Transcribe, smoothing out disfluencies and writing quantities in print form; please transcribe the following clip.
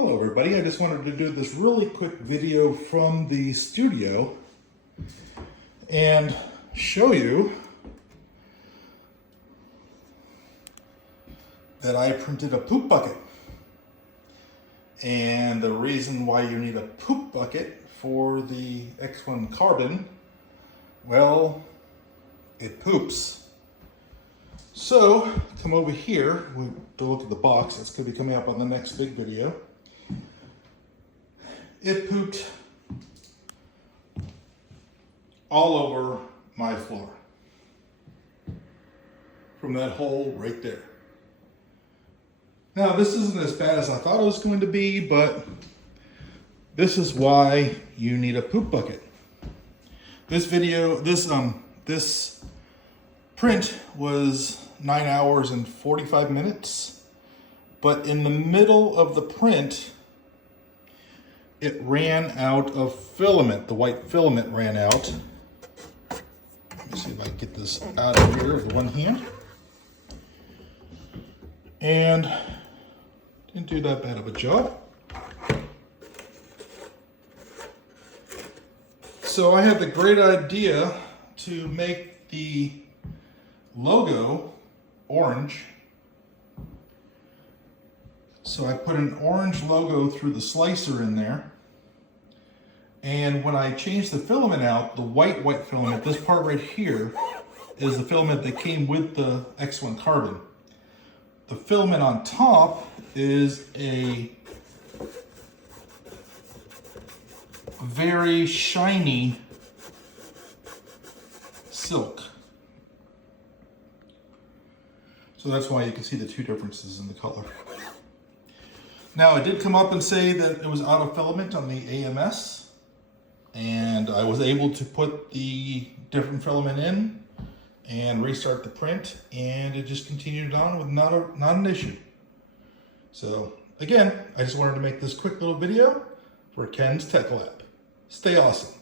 Hello everybody, I just wanted to do this really quick video from the studio and show you that I printed a poop bucket. And the reason why you need a poop bucket for the X1 carbon, well, it poops. So come over here to look at the box. It's going to be coming up on the next big video. It pooped all over my floor from that hole right there. Now this isn't as bad as I thought it was going to be, but this is why you need a poop bucket. This print was 9 hours and 45 minutes, but in the middle of the print, it ran out of filament. The white filament ran out. Let me see if I can get this out of here with one hand. And didn't do that bad of a job. So I had the great idea to make the logo orange. So I put an orange logo through the slicer in there. And when I changed the filament out, the white filament, this part right here, is the filament that came with the X1 carbon. The filament on top is a very shiny silk. So that's why you can see the two differences in the color. Now, it did come up and say that it was out of filament on the AMS, and I was able to put the different filament in and restart the print, and it just continued on with not an issue. So again, I just wanted to make this quick little video for Ken's Tech Lab. Stay awesome.